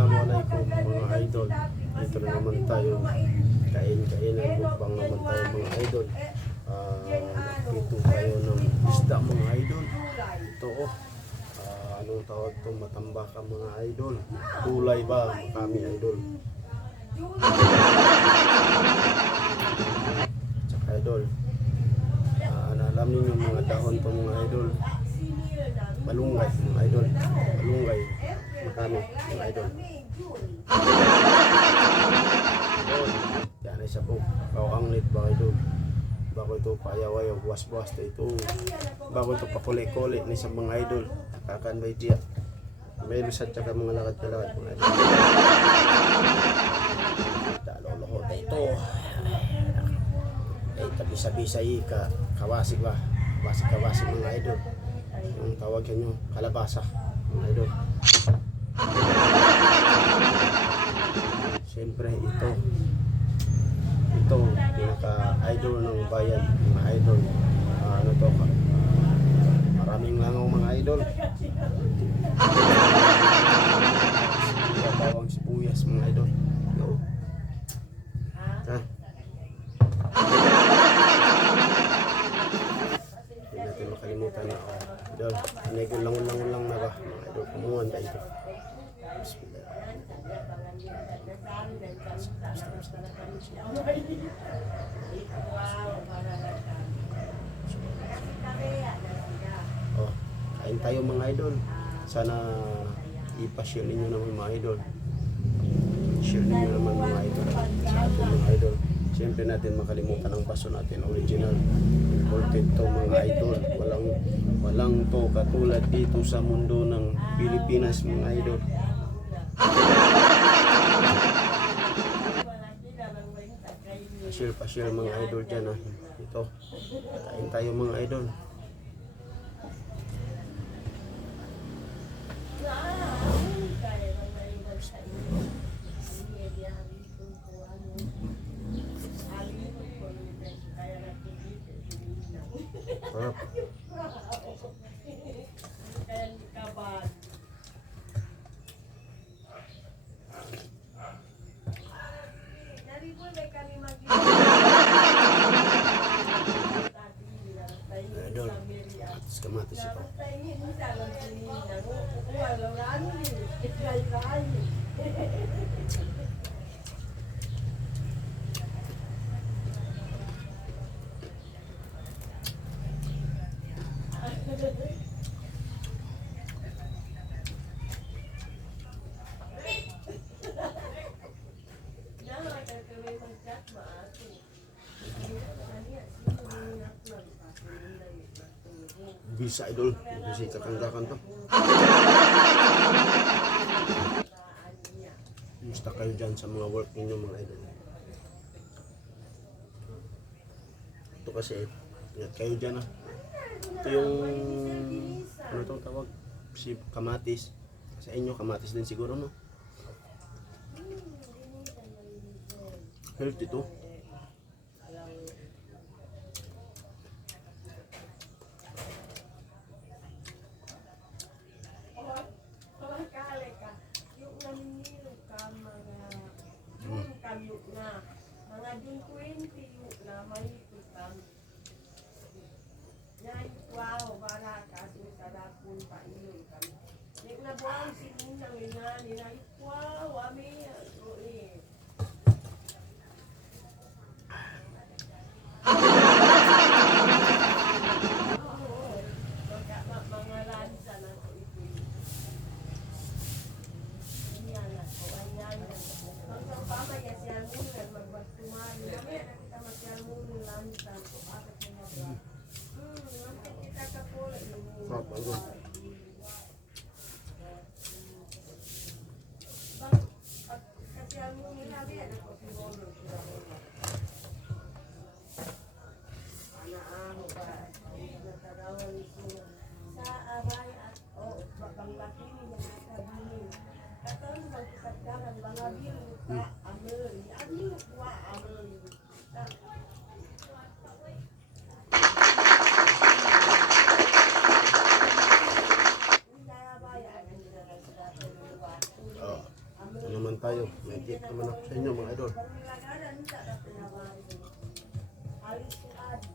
Assalamualaikum mga idol. Dito na naman tayo. Kain-kain ang mukbang naman tayo mga idol. Ito tayo ng isda mga idol. Ito anong tawag ito? Matambaka mga idol. Tulay ba kami idol? Tsaka idol. Alam ninyo mga dahon to mga idol. Malunggay mga idol. Malunggay. Makami mga idol. Yan ay sa po. Kauanglit ba idol? Bago ito payawayaw, buwas-buwas ito. Bago ito pakuli-kuli ni sa mga idol. Kakan ba itiya? May lusad tsaka mga lakad-lakad mga idol. Dalolo ko ito. Tabi-sabisay kawasig ba? Kawasig mga idol. Yung tawag nyo, kalabasa mga idol. Siyempre ito pinaka-idol ng bayan mga idol. Ano to ka? Maraming langaw mga idol. Bawang sibuyas mga idol. Hindi natin makalimutan na idol. Inigol lang na ba mga idol. Kumuhan ba ito? Kain tayo mga idol. Sana i-share ninyo naman mga idol. Share ninyo naman mga idol sa ating mga idol. Siyempre natin makalimutan ang baso natin original. Imported to mga idol. Walang to katulad dito sa mundo ng Pilipinas mga idol. Pa-share mga idol dyan ito. Kain tayo mga idol. Harap. Idol, kamatis ito. Bisa idol, bisa kakanggakan to. Musta kayo dyan sa mga work ninyo mga idol. Ito kasi, ingat kayo dyan Ito yung, ano itong tawag? Si kamatis. Sa inyo, kamatis din siguro no? Healthy to. Mga dun 20 na may utang. Yan, wow, para kasi sarapon pa ilong kami. Nek na buwang sinunang ina nila, wow, ami, mga lansa na ko ito. Yan na, kawanyan na. Ang pamaya siya muna, magbagtumari. Kami, nakita masya muna lansa ko. Bakit na nabra? Kita ka po, kasi ang muna naman tayo. May tip naman ako sa inyo mga idol.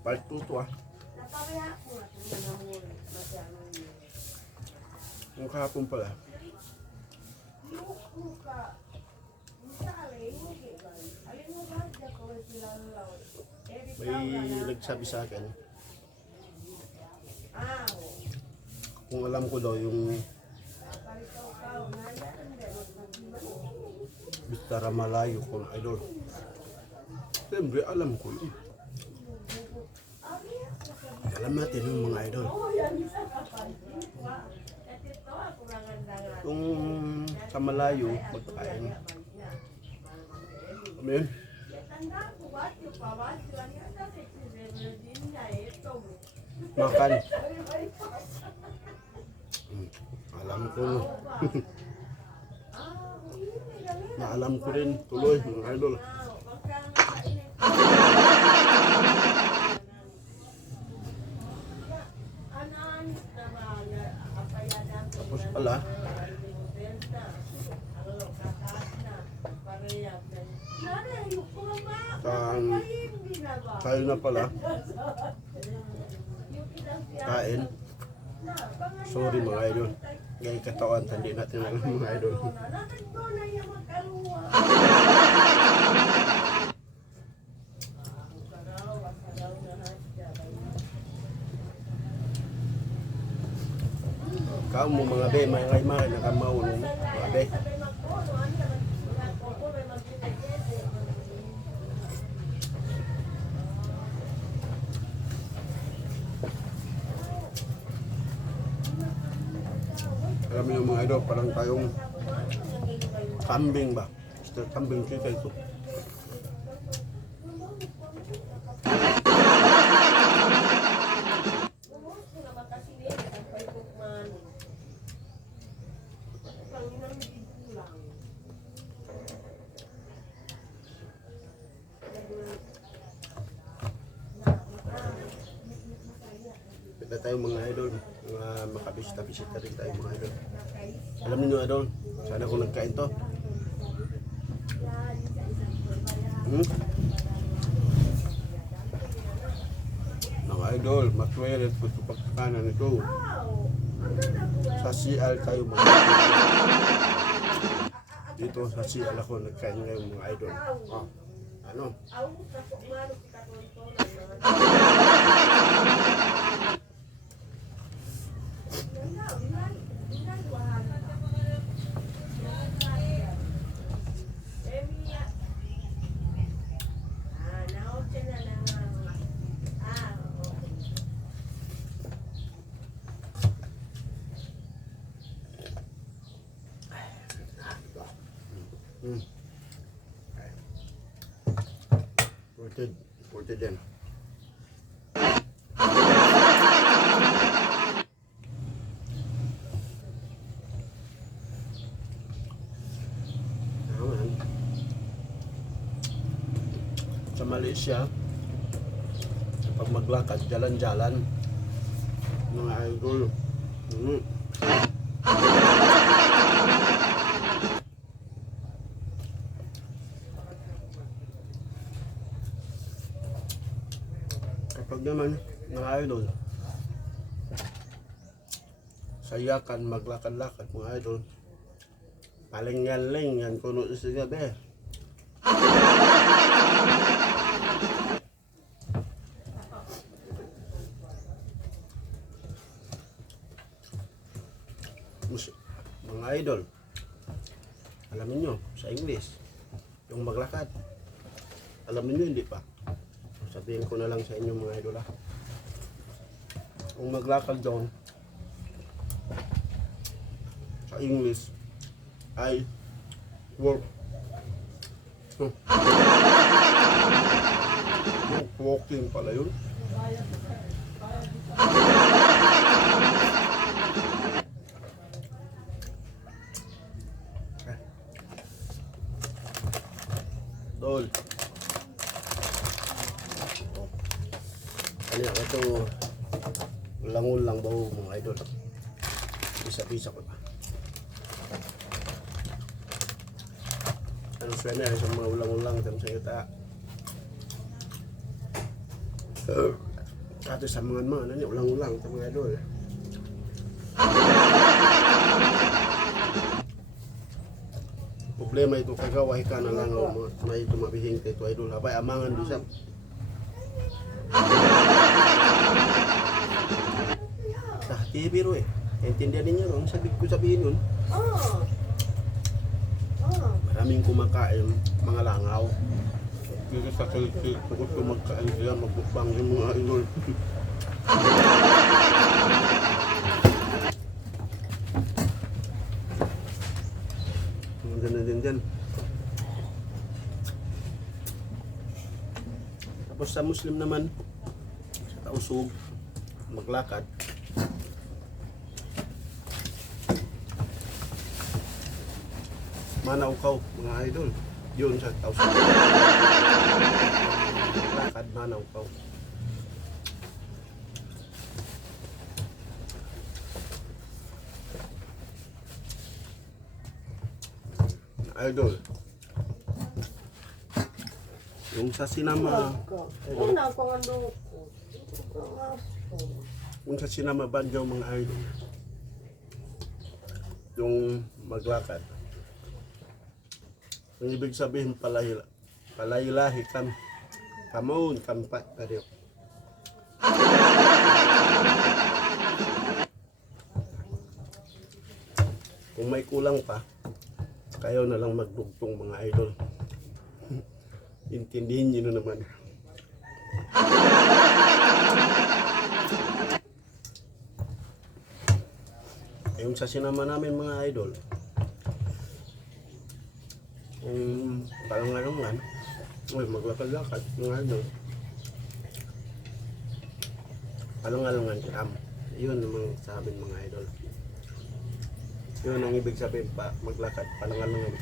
Part 2 to ah. Yung kahapon pala. May nagsabi sa akin. Kung alam ko daw yung Bistara Malayo kung idol. Siyempre alam ko yun. Alam natin yung mga idol. Kung sa malayo, magkain. Amen. Makan. Alam ko. Naalam ko rin tuloy mga idol. Tapos pala, tayo na pala kain. Sorry mga idol. Gaya katawan, tandi natin lang mga idol. Kau mo mga be, mga nakamaulong mga be. Alam niyo mga idol, parang tayong kambing ba? Mr. Kambing kita itu. Kita tayo mga idol, mga makabisita-bisita rin tayo mga idol. Alam niyo idol, sana kung nagkain to. Mga idol, matwelet ko sa pagkakanan ito. Sa CL tayo mga idol. Dito sa CL ako nagkain ngayon mga idol. Ano? Ported yan. Sa Malaysia, pag maglakad, jalan-jalan mga idol. Kapag naman mga idol, sayakan maglakad-lakad mga idol, palingan-lingan kuno sa gabi. Mga idol, alam niyo sa English yung maglakad, alam niyo hindi pa? Sabihin ko na lang sa inyo mga idol ha. Kung maglakad doon sa English ay walk. Walking pala yun. Dol. Ano ito langon lang ba mga idol? Bisa-bisa ko pa. Ano suena sa mga ulang-ulang tam sa yuta. Ato sa mga ano ni ulang-ulang sa mga idol. Problema ito kagaway ka na lang may tumabihing ito idol. Habay amangan bisa. Sa biro eh. Intindihan ninyo no? Ang sabihin nun. Oh. Oh. Maraming kumakain mga langaw. Dito sa kalisi, kung kumakain sila, magbukbang yung mga idol. Ganun din dyan. Tapos sa Muslim naman, sa tausog, maglakad. Manaukaw, mga idol. Yun sa tausog. Maglakad, manaukaw. Idol. Yung sa sinama, Una ko ang loko. yung sa sinama banjo mga idol. Yung maglakad. Yung ibig sabihin palayilahi kam. Kamon, kampat kadiyo. Kung may kulang pa, kayo na lang magdugtong mga idol. Intindihin nyo na naman. Yung sa sinama namin mga idol, palang-alangan, maglakad-lakad mga idol. Palang-alangan kam. Yun naman sa amin mga idol. Yun ang ibig sabihin pa, maglakad, palang-alangan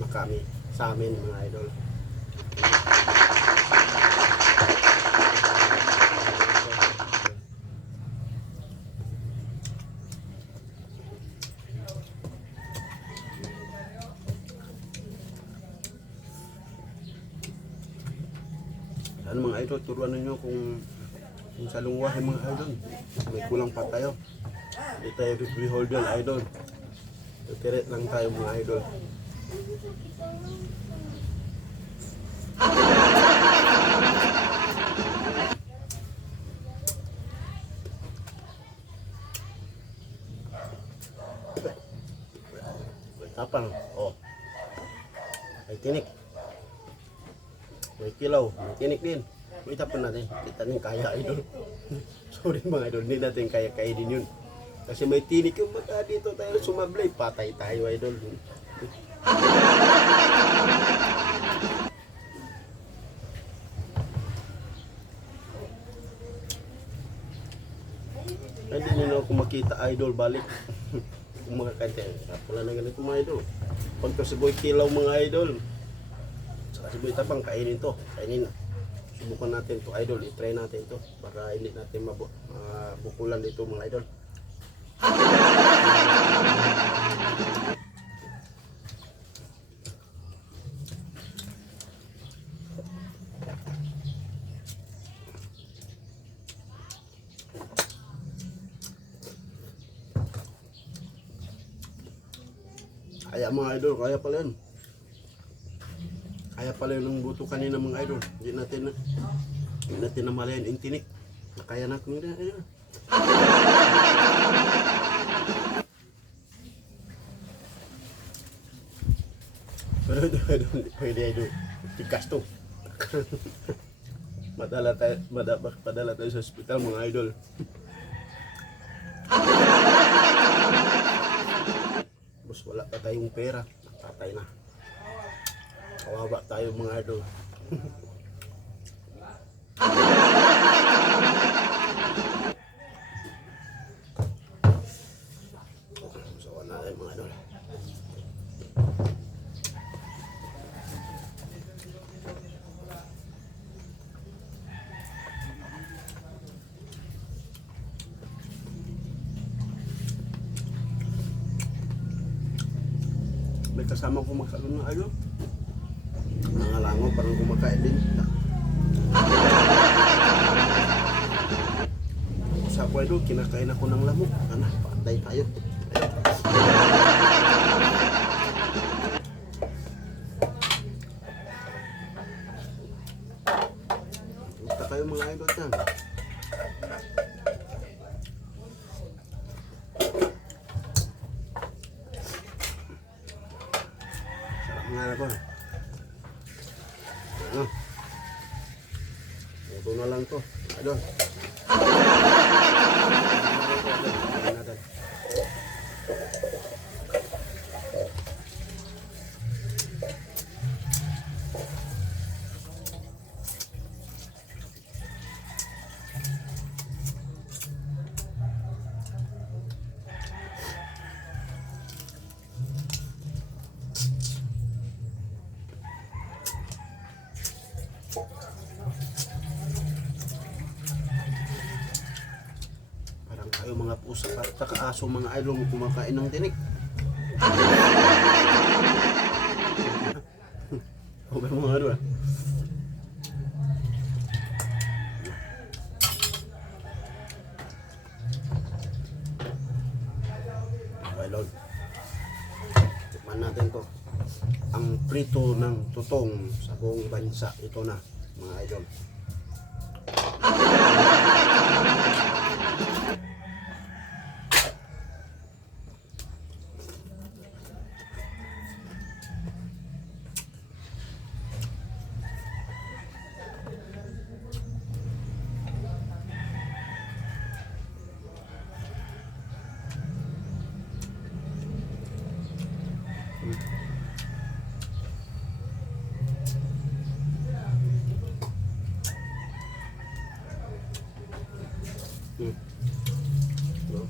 makami sa amin mga idol. Ano mga idol, turuan ninyo kung sa lungwahe mga idol. May kulang pa tayo. Hindi tayo free holder idol. Tiret lang tayo mga idol. Tapang, oh. May tinik. May kilaw, may tinik din. May tapon natin. Kita nyo kaya idol. Sorry mga idol, hindi natin kaya din yun. Kasi may tinik yung mata dito tayo sumablay. Patay tayo idol. Hindi nyo na ako makita idol balik. Kung mga kante, wala na ganito mga idol. Pagka si Boy Kilaw mga idol. Saka si Boy Tapang, kainin to. Kainin na. Subukan natin to idol. I-try natin to. Para hindi natin mabukulan dito mga idol. Kaya mga idol, kaya pala yun. Kaya pala yun ang buto kanina mga idol. Hindi natin namalayan yung tinik. Kaya na kung hindi idol. Pero idol, pwede idol. Tikas to. Padala tayo sa hospital mga idol. Bus wala pa tayong pera, patay na. Kawawa tayo mga idol. So na tayo mga idol. May kasama ko magkaroon ng ayun. Mga lango, parang kumakain din. Sa ako idol, kinakain ako ng lamok. Ano, patay tayo. Punta kayo mga idol dyan. Sarap nga ako. Ano? Ito na lang to. Idol. Parang kayo mga pusa at aso mga idol kumakain ng tinik. Okay mga idol. Okay Lord. Tikman natin to. Ang prito ng tutong sa buong bansa. Ito na mga idol. No?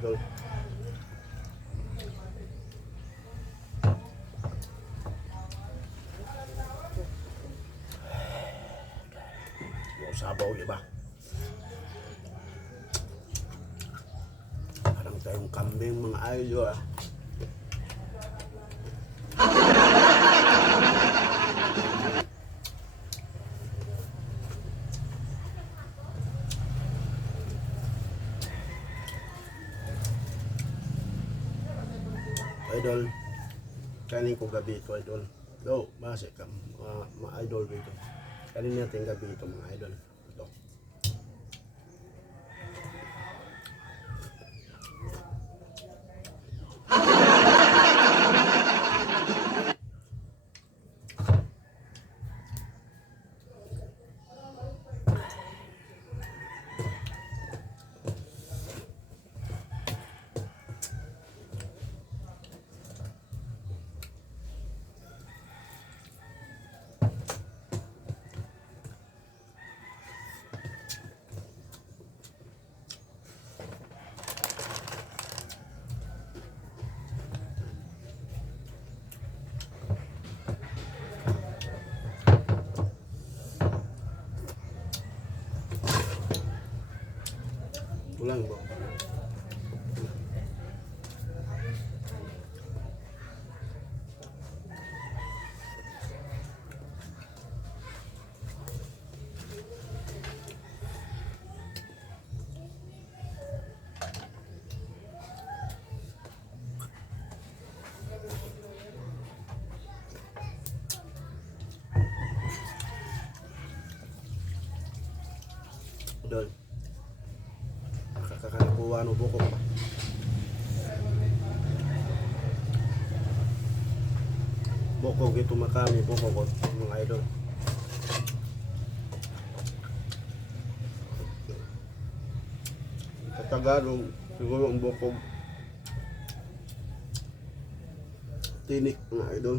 Idol. Sabaw, di ba? Parang tayong kambing mga idol ah. Idol, kanin ko gabi ito idol. Go, base ka mga idol dito. Kanin natin gabi ito mga idol. Ito. Ulang ba? Idol. Nakakanakuha no bukok pa. Bukog ito makami, bukog mga idol. Sa Tagalog, siguro ang bukog tinik mga idol.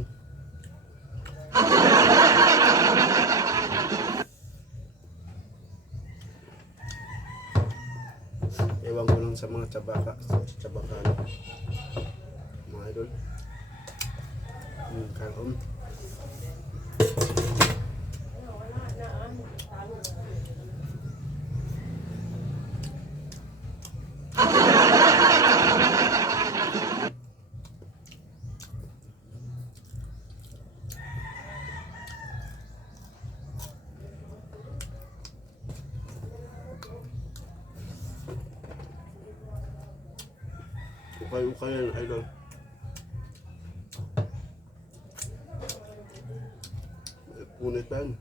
Ewan ko lang sa mga tsabaka, ano, mga idol. Karon. Ukay-ukay yan, idol. Punit pa yan.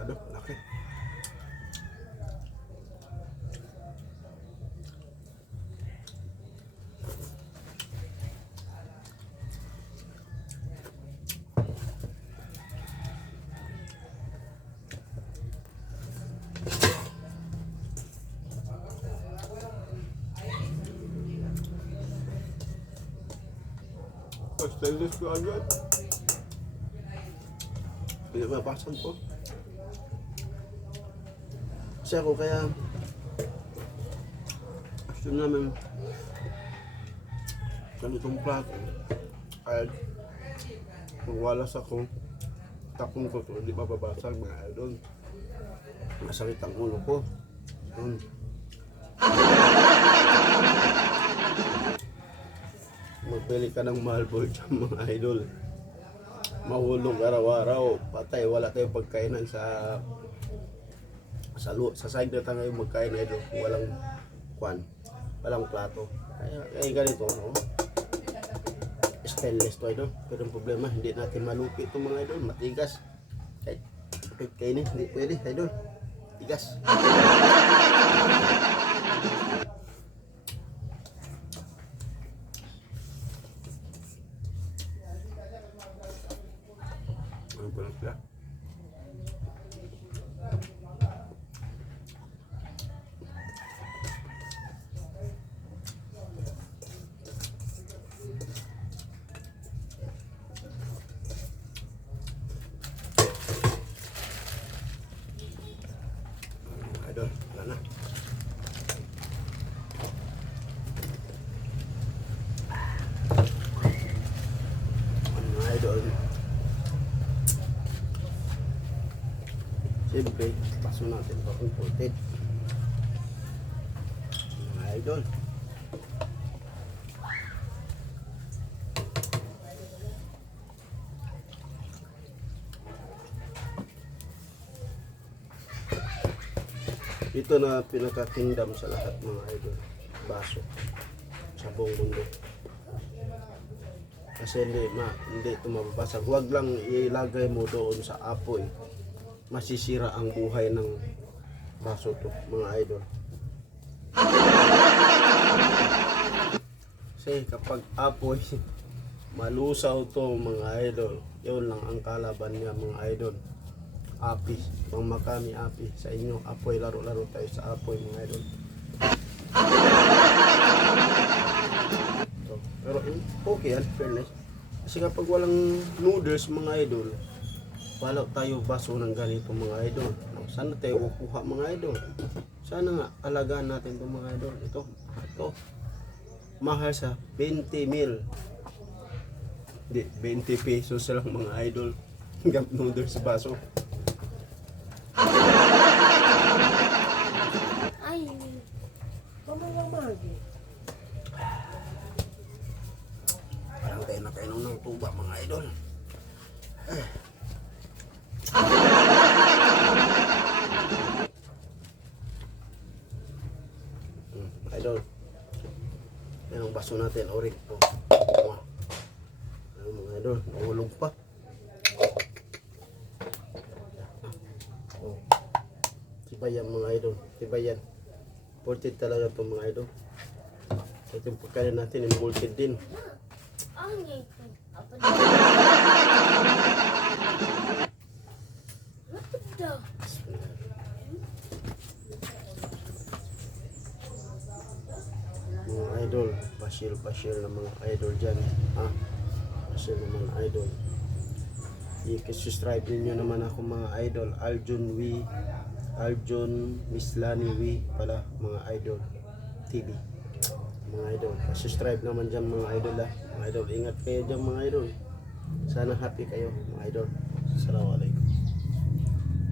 Ano, laki. Stainless ko agad. Hindi mapasag po. Kasi ako kaya gusto namin ganitong plato. Kaya magwalas ako, tapon ko to, hindi mababasag mga idol. Masakit ang ulo ko. Magbili ka ng Marlboro dyan mga idol. Mahulog araw-araw, patay, wala tayong pagkainan sa side na tayo magkain idol. Walang plato. Kaya ganito, no? Stainless to idol. Pero ang problema, hindi natin malupi ito mga idol, matigas. Kahit kainin, hindi pwede idol. Tigas. Ano pa lang sila? Idol, wala na. Ano idol? Siyempre, paso natin ito kung coated. Mga idol. Ito na pinaka-kingdom sa lahat mga idol. Baso. Sa buong mundo. Kasi hindi ito mababasag. Huwag lang ilagay mo doon sa apoy. Masisira ang buhay ng baso to mga idol. Kasi kapag apoy malusaw to mga idol, yun lang ang kalaban niya mga idol. Api, pang makami api sa inyo, apoy, laro-laro tayo sa apoy mga idol. So, pero okay yan, fairness. Kasi kapag walang noodles mga idol, wala tayo baso ng ganito mga idol. Sana tayo kukuha mga idol. Sana nga alagaan natin itong mga idol. Ito mahal sa 20 mil. Hindi, 20 pesos lang mga idol. Gap noodles sa baso. Ay, kumamamagi. Parang tayo nakainom ng tuba mga idol. Idol, yan ang baso natin, orig. Ano mga idol, nahulog pa. Tibayan mga idol, tibayan. Imported talaga ito mga idol. Ito yung pagkain natin, imported din. Ang ito. Apa dah? Mga idol, pasyal na mga idol dyan. Pasyal na mga idol. I-subscribe ninyo naman ako mga idol. Aljon Mislani pala. mga idol TV. Mga idol, subscribe naman dyan mga idol ha. Mga idol, ingat kayo dyan mga idol. Sana happy kayo mga idol. Assalamualaikum.